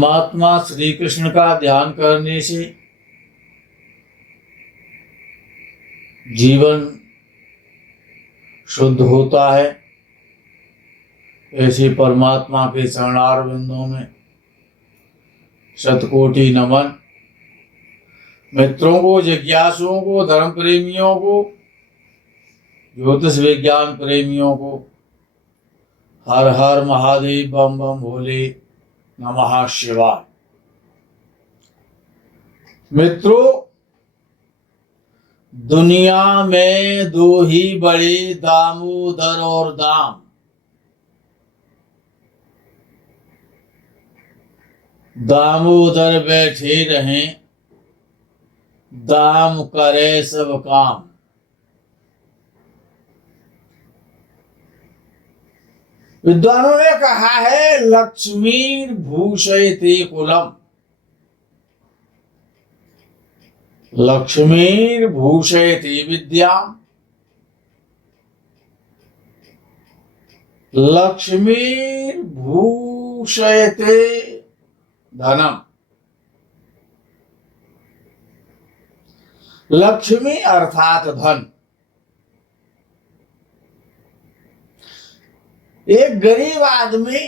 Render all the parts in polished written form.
परमात्मा श्री कृष्ण का ध्यान करने से जीवन शुद्ध होता है। ऐसे परमात्मा के चरणार बिंदों में शतकोटि नमन। मित्रों को, जिज्ञासुओं को, धर्म प्रेमियों को, ज्योतिष विज्ञान प्रेमियों को हर हर महादेव, बम बम भोले, नमः शिवाय। मित्रों, दुनिया में दो ही बड़े दामोदर और दाम। दामोदर बैठे रहें, दाम करे सब काम। विद्वानों ने कहा है, लक्ष्मी भूषयते कुलम। लक्ष्मी भूषयते विद्याम, लक्ष्मी भूषयते धनम। लक्ष्मी अर्थात धन। एक गरीब आदमी,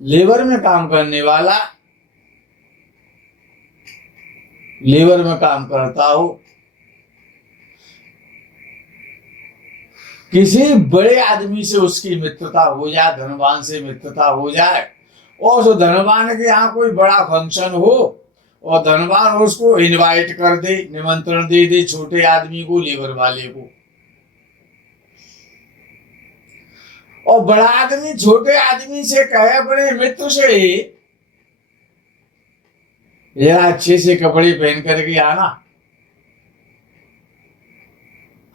लेबर में काम करने वाला, लेबर में काम करता हो, किसी बड़े आदमी से उसकी मित्रता हो जाए, धनवान से मित्रता हो जाए, और उस धनवान के यहाँ कोई बड़ा फंक्शन हो और धनवान उसको इनवाइट कर दे, निमंत्रण दे दे छोटे आदमी को, लेबर वाले को, और बड़ा आदमी छोटे आदमी से कहे बड़े मित्र से, जरा अच्छे से कपड़े पहन करके आना,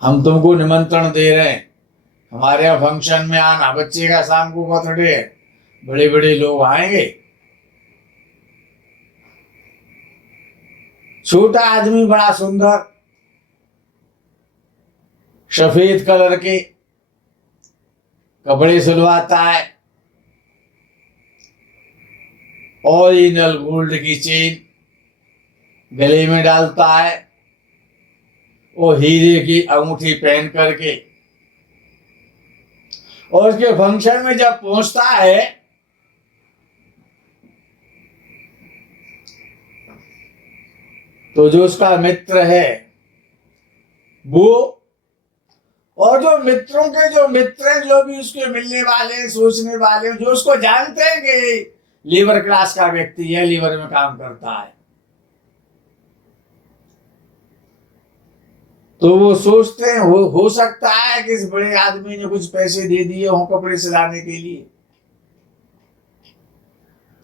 हम तुमको निमंत्रण दे रहे हैं, हमारे यहाँ फंक्शन में आना, बच्चे का शाम को बर्थडे है, बड़े बड़े लोग आएंगे। छोटा आदमी बड़ा सुंदर सफेद कलर के कपड़े सिलवाता है, ओरिजिनल गोल्ड की चेन गले में डालता है, और हीरे की अंगूठी पहन करके, और उसके फंक्शन में जब पहुंचता है तो जो उसका मित्र है वो, और जो मित्रों के जो मित्र हैं, जो भी उसके मिलने वाले हैं, सोचने वाले हैं, जो उसको जानते हैं कि लेबर क्लास का व्यक्ति है, लेबर में काम करता है, तो वो सोचते हैं हो सकता है कि इस बड़े आदमी ने कुछ पैसे दे दिए हों कपड़े सिलाने के लिए,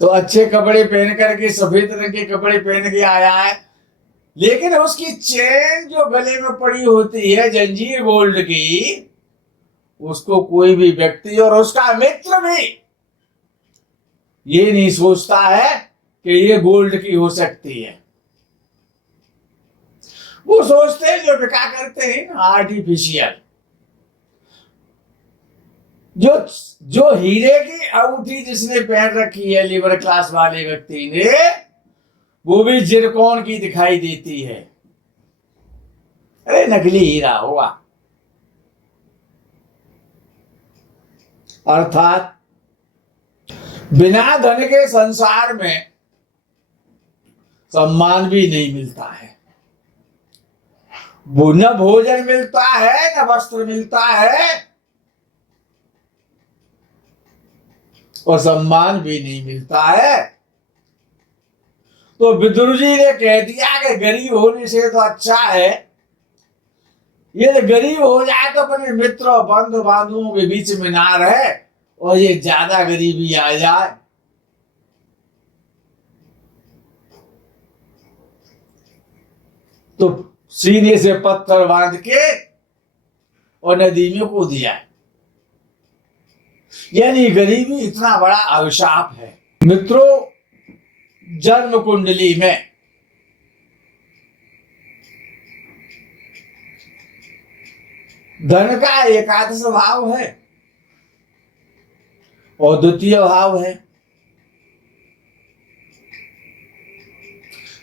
तो अच्छे कपड़े पहन करके, सफेद रंग के कपड़े पहन के आया है, लेकिन उसकी चेन जो गले में पड़ी होती है जंजीर गोल्ड की, उसको कोई भी व्यक्ति और उसका मित्र भी ये नहीं सोचता है कि ये गोल्ड की हो सकती है। वो सोचते हैं जो बिका करते हैं आर्टिफिशियल, जो हीरे की अंगूठी जिसने पहन रखी है लेबर क्लास वाले व्यक्ति ने, वो भी जिरकोन की दिखाई देती है। अरे नकली हीरा हुआ। अर्थात बिना धन के संसार में सम्मान भी नहीं मिलता है, न भोजन मिलता है, न वस्त्र मिलता है, और सम्मान भी नहीं मिलता है। तो विदुर जी ने कह दिया कि गरीब होने से तो अच्छा है, ये गरीब हो जाए तो अपने मित्र और बंधु बांधवों के बीच में ना रहे, और ये ज्यादा गरीबी आ जाए तो सीने से पत्थर बांध के और नदी में कूद दिया। यानी गरीबी इतना बड़ा अभिशाप है। मित्रों, जन्म कुंडली में धन का एकादश भाव है और द्वितीय भाव है।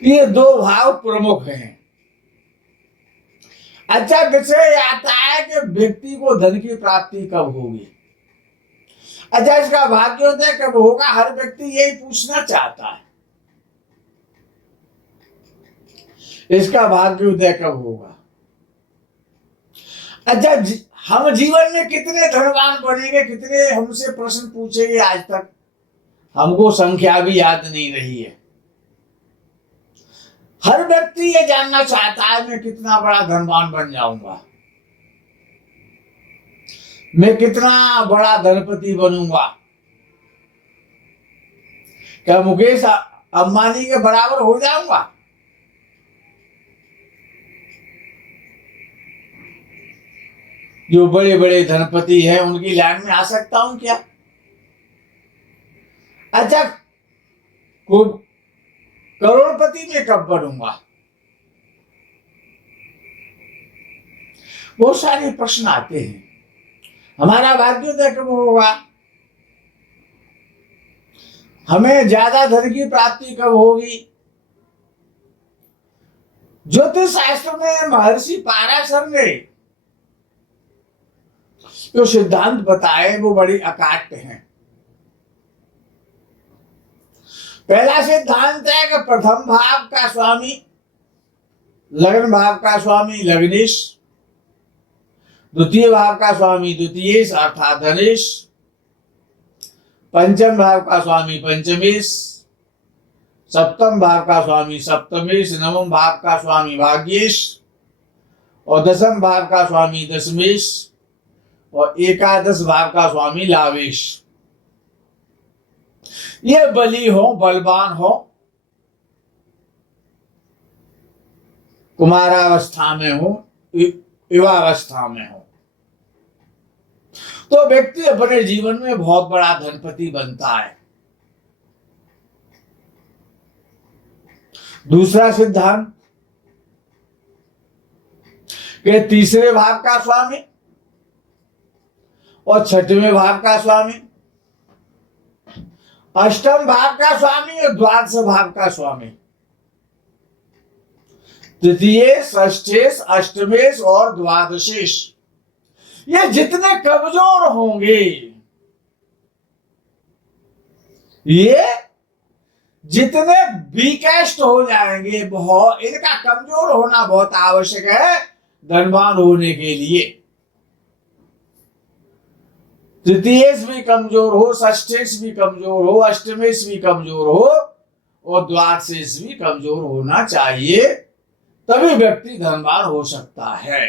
ये दो भाव प्रमुख हैं। अच्छा, विषय आता है कि व्यक्ति को धन की प्राप्ति कब होगी। अच्छा, इसका भाग्योदय कब होगा, हर व्यक्ति यही पूछना चाहता है, इसका भाग्योदय कब होगा। अच्छा, हम जीवन में कितने धनवान बनेंगे, कितने हमसे प्रश्न पूछेंगे, आज तक हमको संख्या भी याद नहीं रही है। हर व्यक्ति ये जानना चाहता है मैं कितना बड़ा धनवान बन जाऊंगा, मैं कितना बड़ा धनपति बनूंगा, क्या मुकेश अंबानी के बराबर हो जाऊंगा। जो बड़े बड़े धनपति हैं उनकी लाइन में आ सकता हूं क्या। अच्छा, करोड़पति में कब बनूंगा। बहुत सारे प्रश्न आते हैं। हमारा भाग्योदय कब होगा, हमें ज्यादा धन की प्राप्ति कब होगी। ज्योतिष शास्त्र में महर्षि पाराशर ने जो सिद्धांत बताए वो बड़ी अकाट्य हैं। पहला सिद्धांत है कि प्रथम भाव का स्वामी लग्न भाव का स्वामी लग्नेश, द्वितीय भाव का स्वामी द्वितीयेश अर्थात धनेश, पंचम भाव का स्वामी पंचमेश, सप्तम भाव का स्वामी सप्तमेश, नवम भाव का स्वामी भाग्येश और दसम भाव का स्वामी दशमेश और एकादश भाव का स्वामी लावेश। ये बली हो, बलवान हो, कुमारावस्था में हो, युवावस्था में हो, तो व्यक्ति अपने जीवन में बहुत बड़ा धनपति बनता है। दूसरा सिद्धांत के तीसरे भाव का स्वामी और छठवें भाव का स्वामी, अष्टम भाव का स्वामी और द्वादश भाव का स्वामी, तृतीय षष्ठेश अष्टमेश और द्वादशेश, ये जितने कमजोर होंगे, ये जितने वीकेस्ट हो जाएंगे, बहुत इनका कमजोर होना बहुत आवश्यक है धनवान होने के लिए। तृतीयेश भी कमजोर हो, षष्ठेश भी कमजोर हो, अष्टमेश भी कमजोर हो और द्वादशेश भी कमजोर होना चाहिए, तभी व्यक्ति धनवान हो सकता है।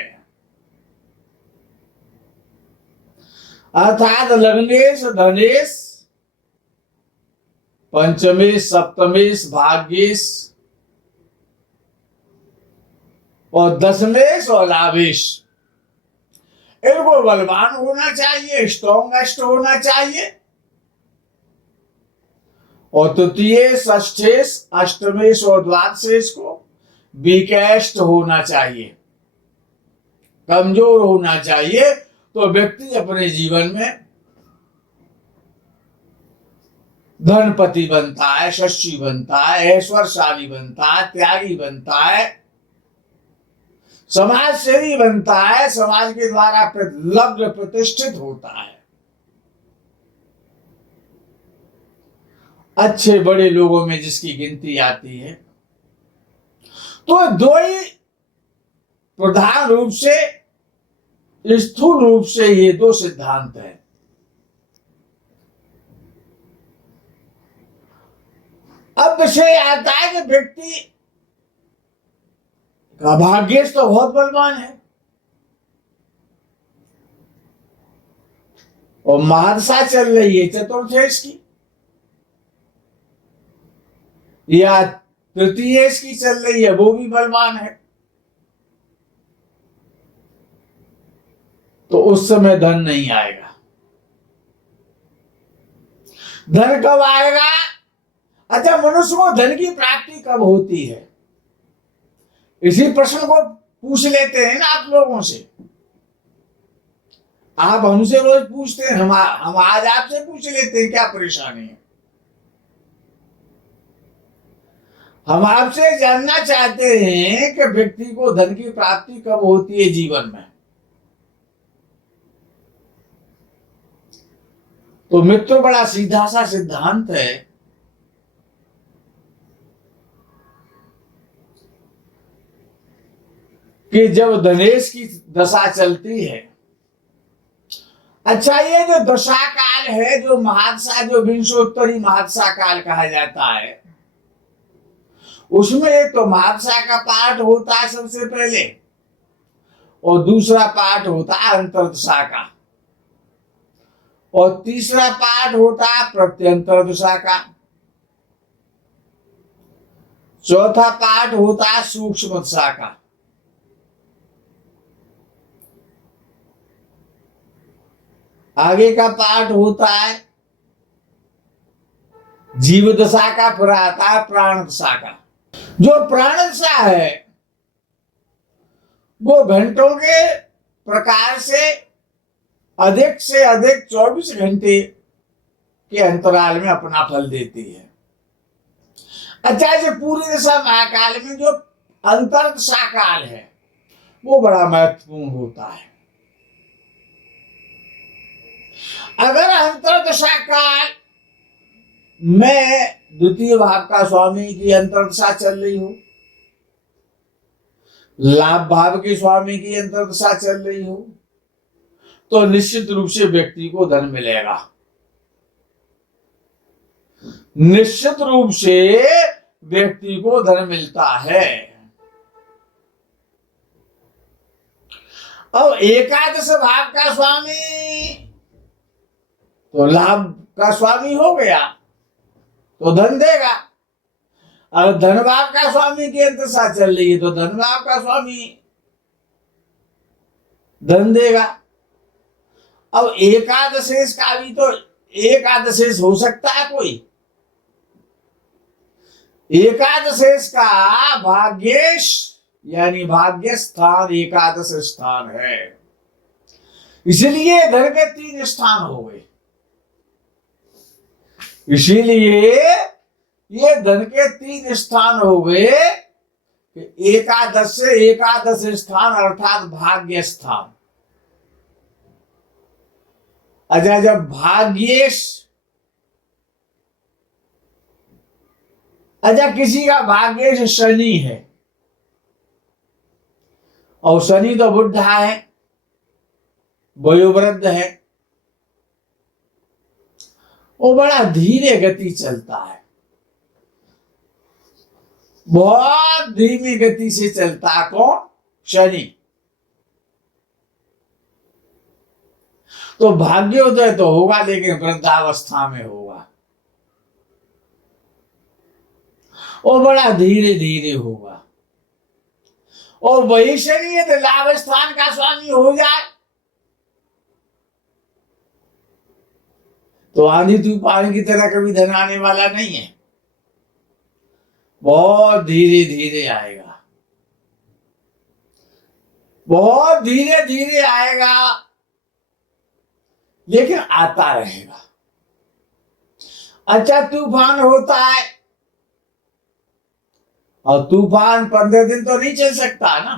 अर्थात लग्नेश धनेश पंचमेश सप्तमेश भाग्येश और दशमेश और लाभेश, इनको बलवान होना चाहिए, स्ट्रॉन्गेस्ट होना चाहिए। और तृतीय षष्ठेश अष्टमेश और द्वादशेश को वीकेस्ट होना चाहिए, कमजोर होना चाहिए, तो व्यक्ति अपने जीवन में धनपति बनता है, यशस्वी बनता है, ऐश्वर्यशाली बनता है, त्यागी बनता है, समाज सेवी बनता है, समाज के द्वारा लग्न प्रतिष्ठित होता है, अच्छे बड़े लोगों में जिसकी गिनती आती है। तो दो ही प्रधान रूप से, स्थूल रूप से ये दो सिद्धांत हैं। अब विषय आता है कि व्यक्ति का भाग्येश तो बहुत बलवान है और महादशा चल रही है चतुर्थेश की या तृतीयेश की चल रही है, वो भी बलवान है, तो उस समय धन नहीं आएगा। धन कब आएगा? अच्छा, मनुष्य को धन की प्राप्ति कब होती है? इसी प्रश्न को पूछ लेते हैं ना आप लोगों से। आप हमसे रोज पूछते हैं, हम आज आपसे पूछ लेते हैं, क्या परेशानी है? हम आपसे जानना चाहते हैं कि व्यक्ति को धन की प्राप्ति कब होती है जीवन में। तो मित्र, बड़ा सीधा सा सिद्धांत है कि जब धनेश की दशा चलती है। अच्छा, ये जो दशा काल है, जो महादशा, जो विंशोत्तरी महादशा काल कहा जाता है, उसमें एक तो महादशा का पाठ होता है सबसे पहले, और दूसरा पाठ होता है अंतर्दशा का, और तीसरा पाठ होता है प्रत्यंतरदशा का, चौथा पाठ होता है सूक्ष्म दशा का, आगे का पाठ होता है जीव दशा का, फिर आता है प्राण दशा का। जो प्राण दशा है वो घंटों के प्रकार से अधिक 24 घंटे के अंतराल में अपना फल देती है। अच्छा, जो पूरी दशा महाकाल में जो अंतर्दशा काल है वो बड़ा महत्वपूर्ण होता है। अगर अंतर्दशा काल में द्वितीय भाव का स्वामी की अंतर्दशा चल रही हो, लाभ भाव के स्वामी की अंतर्दशा चल रही हो, तो निश्चित रूप से व्यक्ति को धन मिलेगा। निश्चित रूप से व्यक्ति को धन मिलता है। अब एकादश भाव का स्वामी तो लाभ का स्वामी हो गया तो धन देगा। अगर धन भाव का स्वामी की अंतर्दशा चल रही है तो धन भाव का स्वामी धन देगा। अब एकादशेष का भी तो एकादशेष हो सकता है कोई। एकादशेष का भाग्येश यानी भाग्य स्थान एकादश स्थान है, इसलिए धन के 3 स्थान हो गए। इसीलिए ये धन के 3 स्थान हो गए। एकादश से एकादश स्थान अर्थात भाग्य स्थान। अच्छा, जब भाग्येश, अच्छा किसी का भाग्येश शनि है और शनि तो बुढ़ा है, वयोवृद्ध है, वो बड़ा धीरे गति चलता है, बहुत धीमी गति से चलता है। कौन? शनि। तो भाग्योदय तो होगा लेकिन वृद्धावस्था में होगा, और बड़ा धीरे धीरे होगा। और वही शनि यदि लाभ स्थान का स्वामी हो जाए तो आंधी तूफान की तरह कभी धन आने वाला नहीं है, बहुत धीरे धीरे आएगा, बहुत धीरे धीरे आएगा, लेकिन आता रहेगा। अच्छा, तूफान होता है और तूफान 15 दिन तो नहीं चल सकता ना।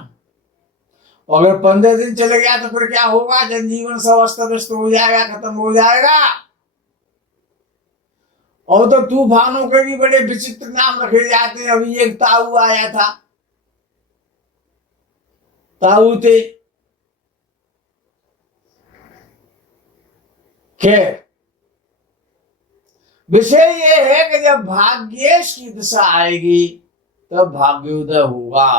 अगर 15 दिन चले गया तो फिर क्या होगा? जनजीवन सब अस्त व्यस्त हो जाएगा, खत्म हो जाएगा। और तो तूफानों के भी बड़े विचित्र नाम रखे जाते हैं। अभी एक ताऊ आया था, ताऊते। खैर, विषय ये है कि जब भाग्येश की दशा आएगी तब भाग्योदय होगा,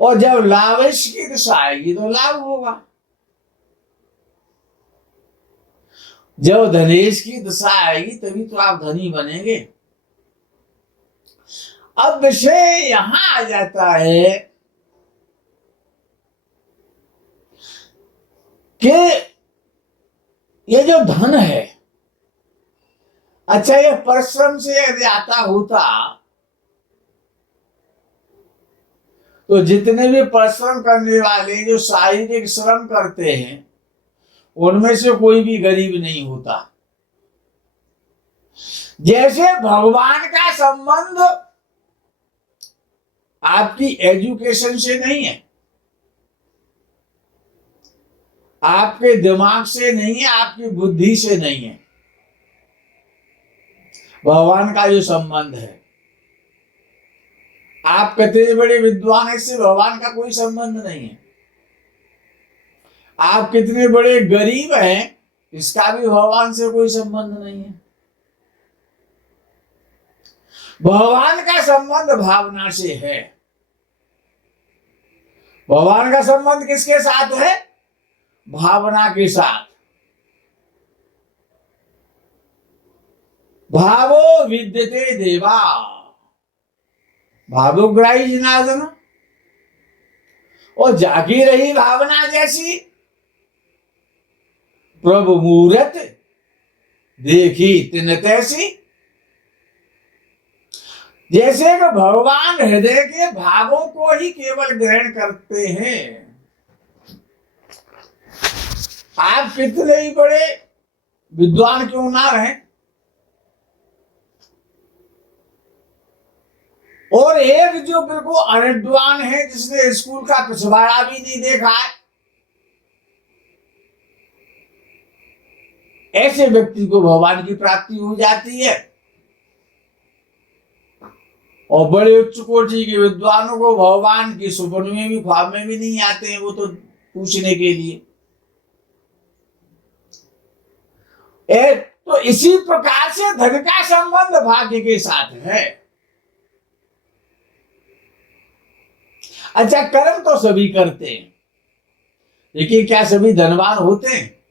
और जब लावेश की दशा आएगी तो लाभ होगा। जब धनेश की दशा आएगी तभी तो आप धनी बनेंगे। अब विषय यहां आ जाता है कि ये जो धन है, अच्छा ये परिश्रम से यदि आता होता तो जितने भी परिश्रम करने वाले जो शारीरिक श्रम करते हैं उनमें से कोई भी गरीब नहीं होता। जैसे भगवान का संबंध आपकी एजुकेशन से नहीं है, आपके दिमाग से नहीं है, आपकी बुद्धि से नहीं है। भगवान का जो संबंध है, आप कितने बड़े विद्वान हैं, इससे भगवान का कोई संबंध नहीं है। आप कितने बड़े गरीब हैं, इसका भी भगवान से कोई संबंध नहीं है। भगवान का संबंध भावना से है। भगवान का संबंध किसके साथ है? भावना के साथ। भावो विद्यते देवा भावुग्राही जनार्दन। और जागी रही भावना जैसी प्रभु मूरत देखी तिन तैसी। जैसे कि भगवान हृदय के भावों को ही केवल ग्रहण करते हैं। आप कितने ही बड़े विद्वान क्यों ना रहें, और एक जो बिल्कुल अनिर्द्वान है, जिसने स्कूल का पिछवाड़ा भी नहीं देखा है, ऐसे व्यक्ति को भगवान की प्राप्ति हो जाती है। और बड़े उच्च कोटि के विद्वानों को भगवान की सुपन में भी, ख्वाब में भी नहीं आते हैं, वो तो पूछने के लिए। तो इसी प्रकार से धन का संबंध भाग्य के साथ है। अच्छा, कर्म तो सभी करते हैं, लेकिन क्या सभी धनवान होते हैं?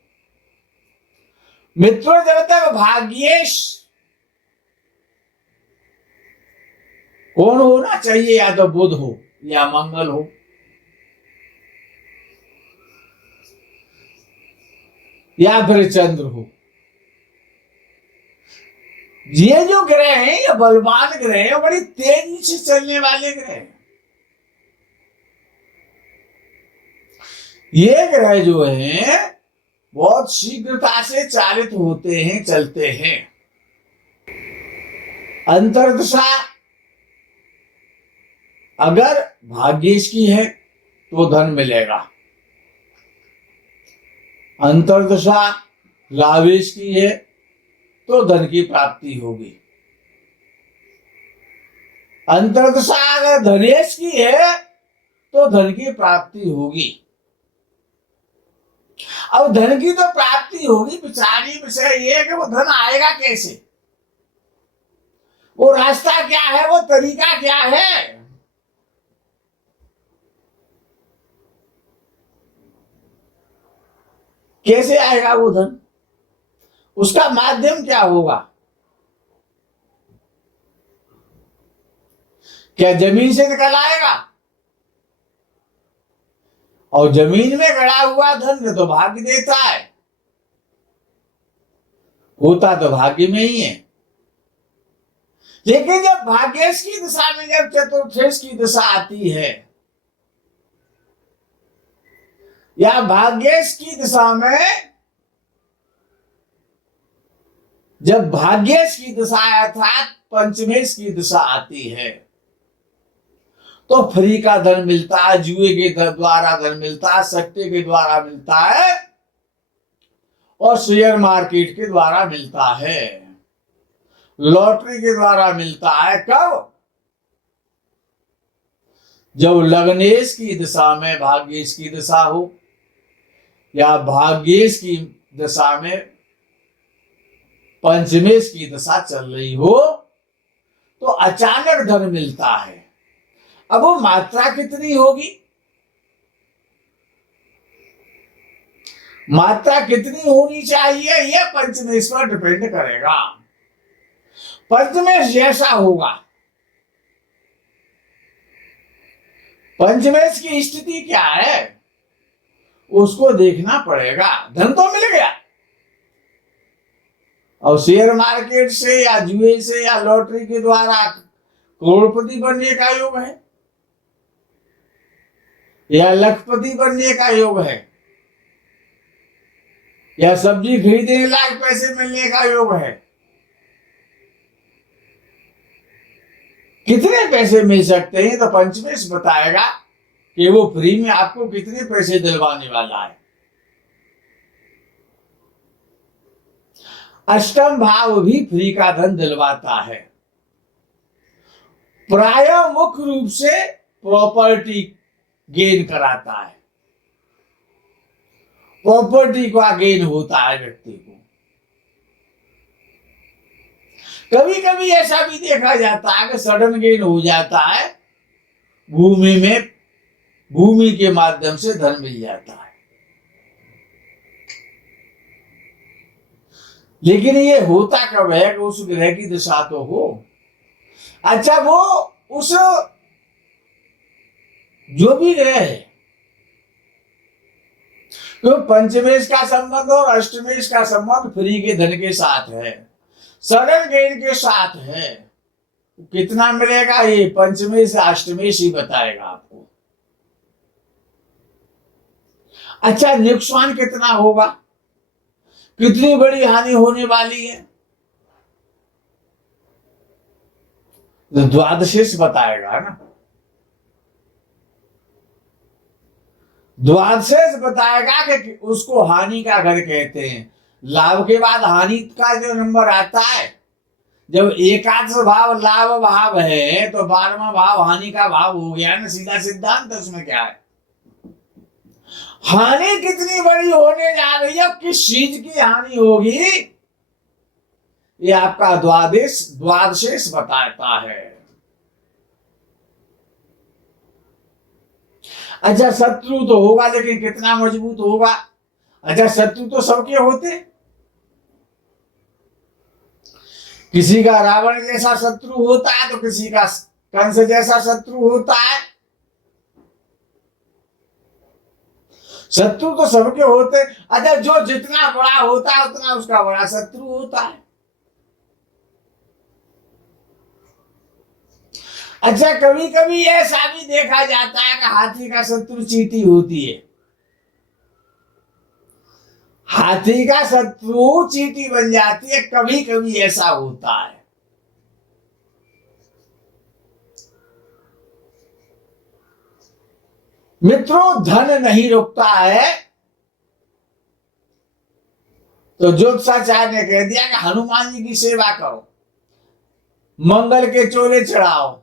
मित्रों, जब तक भाग्येश कौन होना चाहिए, या तो बुध हो या मंगल हो, या फिर चंद्र हो। ये जो ग्रह हैं, ये बलवान ग्रह हैं, बड़ी तेजी से चलने वाले ग्रह हैं। ये ग्रह जो हैं बहुत शीघ्रता से चालित होते हैं, चलते हैं। अंतर्दशा अगर भाग्येश की है तो धन मिलेगा। अंतर्दशा लाभेश की है तो धन की प्राप्ति होगी। अंतर्दशा अगर धनेश की है तो धन की प्राप्ति होगी। अब धन की तो प्राप्ति होगी, विचारी विषय ये है कि वो धन आएगा कैसे, वो रास्ता क्या है, वो तरीका क्या है। कैसे आएगा वो धन, उसका माध्यम क्या होगा? क्या जमीन से निकल आएगा? और जमीन में गड़ा हुआ धन तो भाग्य देता है, होता तो भाग्य में ही है। लेकिन जब भाग्येश की दिशा में जब चतुर्थेश की दिशा आती है, या भाग्येश की दिशा में जब भाग्येश की दिशा अर्थात पंचमेश की दिशा आती है, तो फ्री का धन मिलता है, जुए के द्वारा धन मिलता है, सट्टे के द्वारा मिलता है, और शेयर मार्केट के द्वारा मिलता है, लॉटरी के द्वारा मिलता है। कब? जब लग्नेश की दिशा में भाग्येश की दिशा हो, या भाग्येश की दिशा में पंचमेश की दिशा चल रही हो, तो अचानक धन मिलता है। अब वो मात्रा कितनी होगी, मात्रा कितनी होनी चाहिए, ये पंचमेश पर डिपेंड करेगा। पंचमेश जैसा होगा, पंचमेश की स्थिति क्या है, उसको देखना पड़ेगा। धन तो मिल गया, और शेयर मार्केट से या जुए से या लॉटरी के द्वारा करोड़पति बनने का योग है, या लखपति बनने का योग है, या सब्जी खरीदने लायक पैसे मिलने का योग है, कितने पैसे मिल सकते हैं, तो पंचमेश बताएगा कि वो फ्री में आपको कितने पैसे दिलवाने वाला है। अष्टम भाव भी फ्री का धन दिलवाता है। प्राय मुख्य रूप से प्रॉपर्टी गेन कराता है, प्रॉपर्टी का गेन होता है व्यक्ति को। कभी कभी ऐसा भी देखा जाता है कि सडन गेन हो जाता है, भूमि के माध्यम से धन मिल जाता है। लेकिन ये होता कब है कि उस ग्रह की दशा तो हो। अच्छा, वो उस जो भी ग्रह है, तो पंचमेश का संबंध और अष्टमेश का संबंध फ्री के धन के साथ है, सडन गेन के साथ है। कितना मिलेगा ये पंचमेश अष्टमेश ही बताएगा आपको। अच्छा, नुकसान कितना होगा, कितनी बड़ी हानि होने वाली है, तो द्वादशेश बताएगा ना। द्वादशेश बताएगा कि उसको हानि का घर कहते हैं। लाभ के बाद हानि का जो नंबर आता है, जब एकादश भाव लाभ भाव है तो 12वां भाव हानि का भाव हो गया ना, सीधा सिद्धांत। उसमें क्या है, हानि कितनी बड़ी होने जा रही है, किस चीज की हानि होगी, ये आपका द्वादशेश बताता है। अच्छा, शत्रु तो होगा, लेकिन कितना मजबूत होगा। अच्छा, शत्रु तो सबके होते, किसी का रावण जैसा शत्रु होता है, तो किसी का कंस जैसा शत्रु होता है। शत्रु तो सबके होते। अच्छा, जो जितना बड़ा होता है उतना उसका बड़ा शत्रु होता है। अच्छा, कभी कभी ऐसा भी देखा जाता है कि हाथी का शत्रु चींटी होती है। हाथी का शत्रु चींटी बन जाती है, कभी कभी ऐसा होता है। मित्रों, धन नहीं रुकता है। तो ज्योतिषाचार्य ने कह दिया कि हनुमान जी की सेवा करो, मंगल के चोले चढ़ाओ।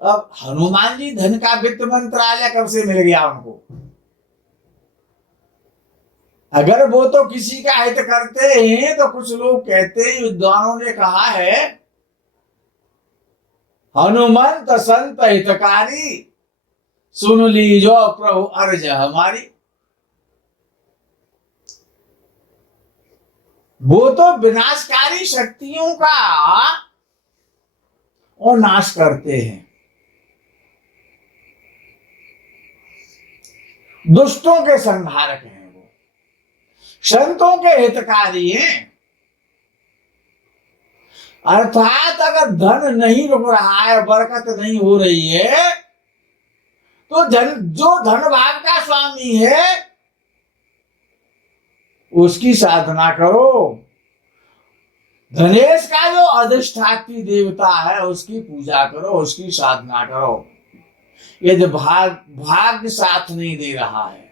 अब हनुमान जी धन का वित्त मंत्रालय कब से मिल गया उनको? अगर वो तो किसी का हित करते हैं, तो कुछ लोग कहते हैं, विद्वानों ने कहा है, हनुमंत संत हितकारी, सुन लीजो प्रभु अर्ज हमारी। वो तो विनाशकारी शक्तियों का और नाश करते हैं, दुष्टों के संहारक हैं, वो संतों के हितकारी हैं। अर्थात अगर धन नहीं रुक रहा है, बरकत नहीं हो रही है, तो जो धन भाग का स्वामी है उसकी साधना करो। धनेश का जो अधिष्ठात्री देवता है उसकी पूजा करो, उसकी साधना करो। यदि भाग्य साथ नहीं दे रहा है,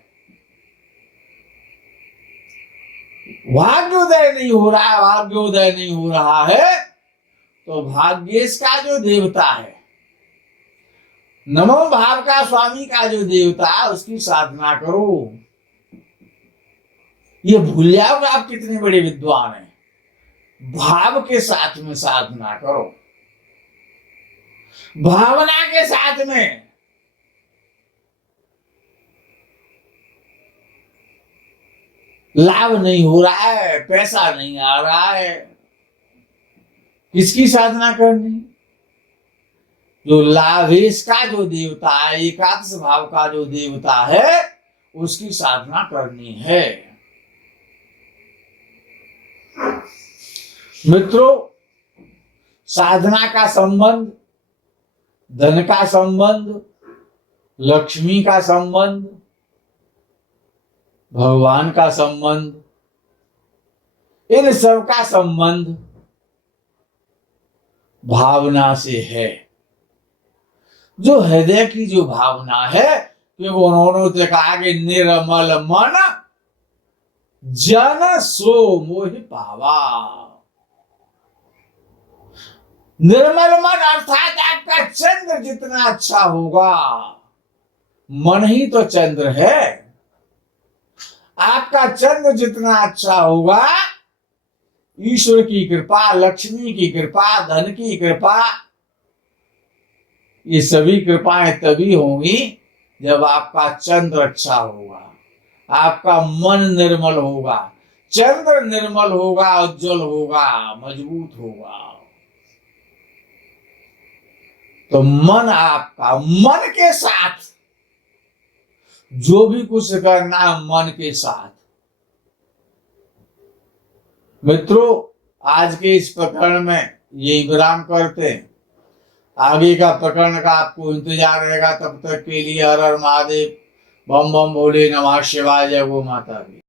भाग्योदय नहीं हो रहा है, तो भाग्येश का जो देवता है, नमो भाव का स्वामी का जो देवता है, उसकी साधना करो। ये भूल जाओगे आप कितने बड़े विद्वान हैं। भाव के साथ में साधना करो, भावना के साथ में। लाभ नहीं हो रहा है, पैसा नहीं आ रहा है, किसकी साधना करनी? जो लाभेश का जो देवता है, एकादश भाव का जो देवता है, उसकी साधना करनी है। मित्रों, साधना का संबंध, धन का संबंध, लक्ष्मी का संबंध, भगवान का संबंध, इन सब का संबंध भावना से है। जो हृदय की जो भावना है कि उन्होंने तो कहा कि निर्मल मन जन सो मोहि पावा। निर्मल मन अर्थात आपका चंद्र जितना अच्छा होगा, मन ही तो चंद्र है, आपका चंद्र जितना अच्छा होगा, ईश्वर की कृपा, लक्ष्मी की कृपा, धन की कृपा, ये सभी कृपाएं तभी होंगी जब आपका चंद्र अच्छा होगा, आपका मन निर्मल होगा, चंद्र निर्मल होगा, उज्जवल होगा, मजबूत होगा। तो मन आपका, मन के साथ जो भी कुछ करना है मन के साथ। मित्रों, आज के इस प्रकरण में यही विराम करते हैं। आगे का प्रकरण का आपको इंतजार रहेगा। तब तक के लिए हर हर महादेव, बम बम भोले, नमः शिवाय, जय गो माता की।